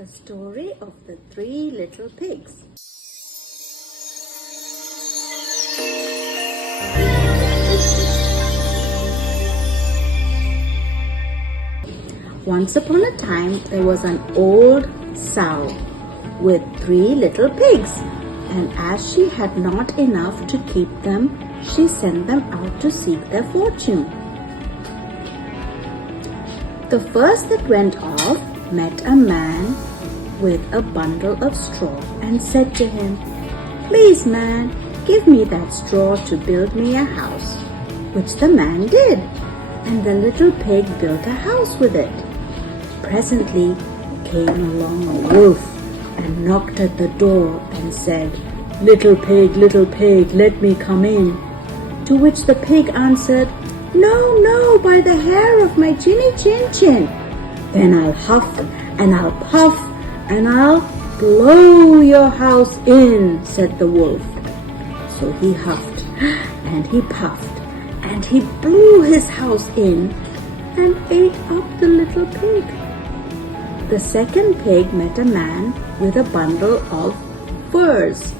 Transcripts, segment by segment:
The story of the three little pigs. Once upon a time, there was an old sow with three little pigs, and as she had not enough to keep them, she sent them out to seek their fortune. The first that went off met a man with a bundle of straw and said to him, "Please, man, give me that straw to build me a house," which the man did, and the little pig built a house with it. Presently came along a wolf and knocked at the door and said, little pig, let me come in." To which the pig answered, "No, no, by the hair of my chinny chin chin." "Then I'll huff and I'll puff and I'll blow your house in," said the wolf. So he huffed and he puffed and he blew his house in and ate up the little pig. The second pig met a man with a bundle of furs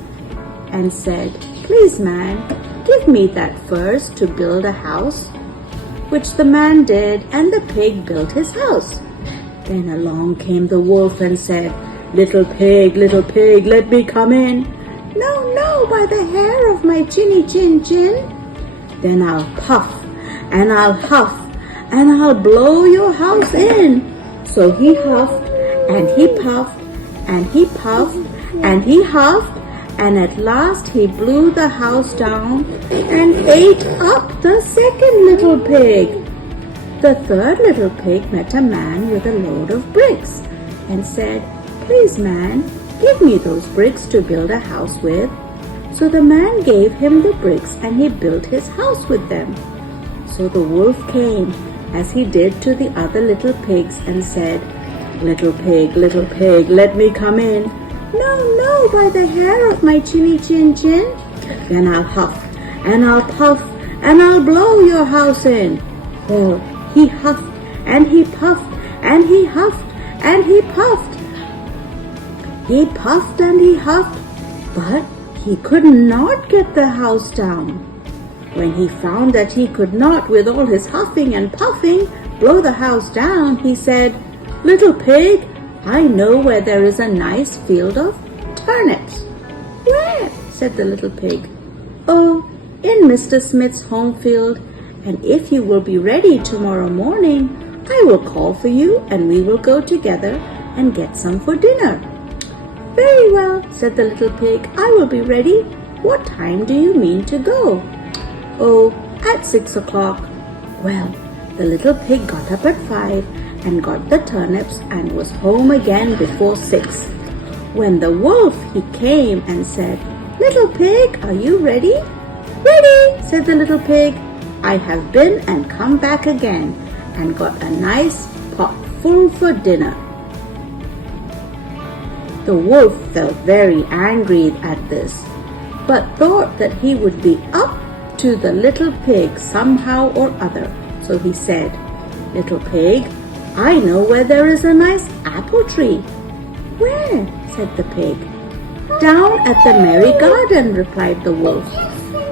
and said, "Please, man, give me that furs to build a house," which the man did, and the pig built his house. Then along came the wolf and said, little pig, let me come in." "No, no, by the hair of my chinny chin chin." "Then I'll puff and I'll huff and I'll blow your house in." So he huffed and he puffed and he puffed and he huffed, and at last he blew the house down and ate up the second little pig. The third little pig met a man with a load of bricks and said, "Please, man, give me those bricks to build a house with." So the man gave him the bricks and he built his house with them. So the wolf came, as he did to the other little pigs, and said, little pig, let me come in." "No, no, by the hair of my chinny chin chin." "Then I'll huff and I'll puff and I'll blow your house in." Well, he huffed and he puffed and he huffed and he puffed. He puffed and he huffed, but he could not get the house down. When he found that he could not, with all his huffing and puffing, blow the house down, he said, "Little pig, I know where there is a nice field of turnips." "Where?" said the little pig. "Oh, in Mr. Smith's home field, and if you will be ready tomorrow morning, I will call for you and we will go together and get some for dinner." "Very well," said the little pig, "I will be ready. What time do you mean to go?" "Oh, at 6 o'clock. Well, the little pig got up at 5 and got the turnips and was home again before 6. When the wolf, he came and said, "Little pig, are you ready?" "Ready," said the little pig. "I have been and come back again and got a nice pot full for dinner." The wolf felt very angry at this, but thought that he would be up to the little pig somehow or other. So he said, "Little pig, I know where there is a nice apple tree." "Where?" said the pig. "Down at the merry garden," replied the wolf.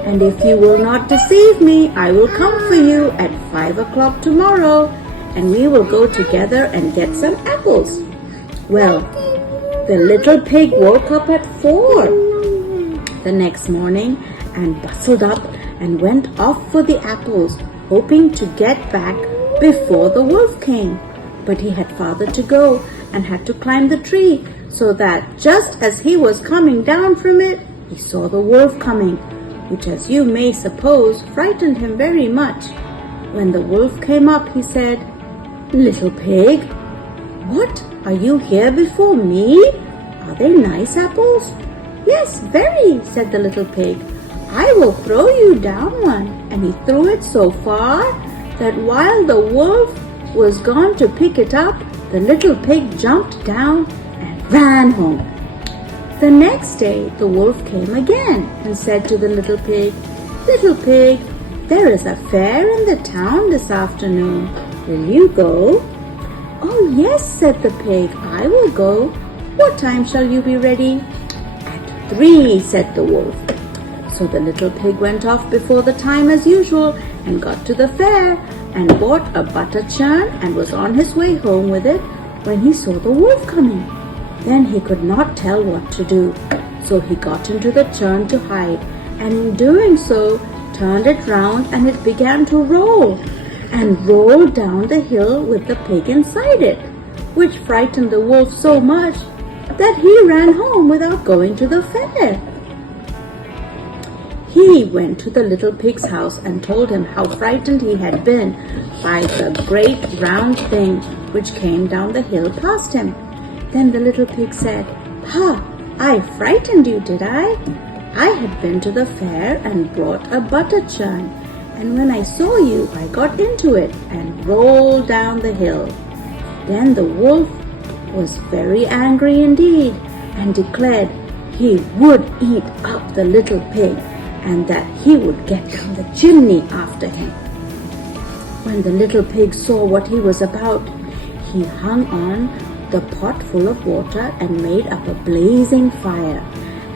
"And if you will not deceive me, I will come for you at 5 o'clock tomorrow, and we will go together and get some apples." Well, the little pig woke up at 4 the next morning and bustled up and went off for the apples, hoping to get back before the wolf came. But he had farther to go and had to climb the tree, so that just as he was coming down from it, he saw the wolf coming, which, as you may suppose, frightened him very much. When the wolf came up, he said, "Little pig, what, are you here before me? Are they nice apples?" "Yes, very," said the little pig. "I will throw you down one." And he threw it so far that while the wolf was gone to pick it up, the little pig jumped down and ran home. The next day the wolf came again and said to the little pig, "Little pig, there is a fair in the town this afternoon. Will you go?" "Oh yes," said the pig, "I will go. What time shall you be ready?" "At 3," said the wolf. So the little pig went off before the time as usual and got to the fair and bought a butter churn and was on his way home with it when he saw the wolf coming. Then he could not tell what to do, so he got into the churn to hide, and in doing so turned it round and it began to roll and rolled down the hill with the pig inside it, which frightened the wolf so much that he ran home without going to the fair. He went to the little pig's house and told him how frightened he had been by the great round thing which came down the hill past him. Then the little pig said, "Pa, I frightened you, did I? I had been to the fair and brought a butter churn, and when I saw you, I got into it and rolled down the hill." Then the wolf was very angry indeed and declared he would eat up the little pig and that he would get down the chimney after him. When the little pig saw what he was about, he hung on the pot full of water and made up a blazing fire,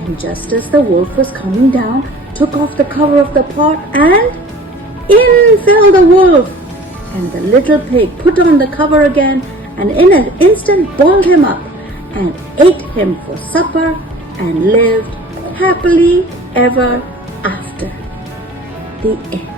and just as the wolf was coming down, took off the cover of the pot, and in fell the wolf. And the little pig put on the cover again, and in an instant boiled him up and ate him for supper and lived happily ever after. The end.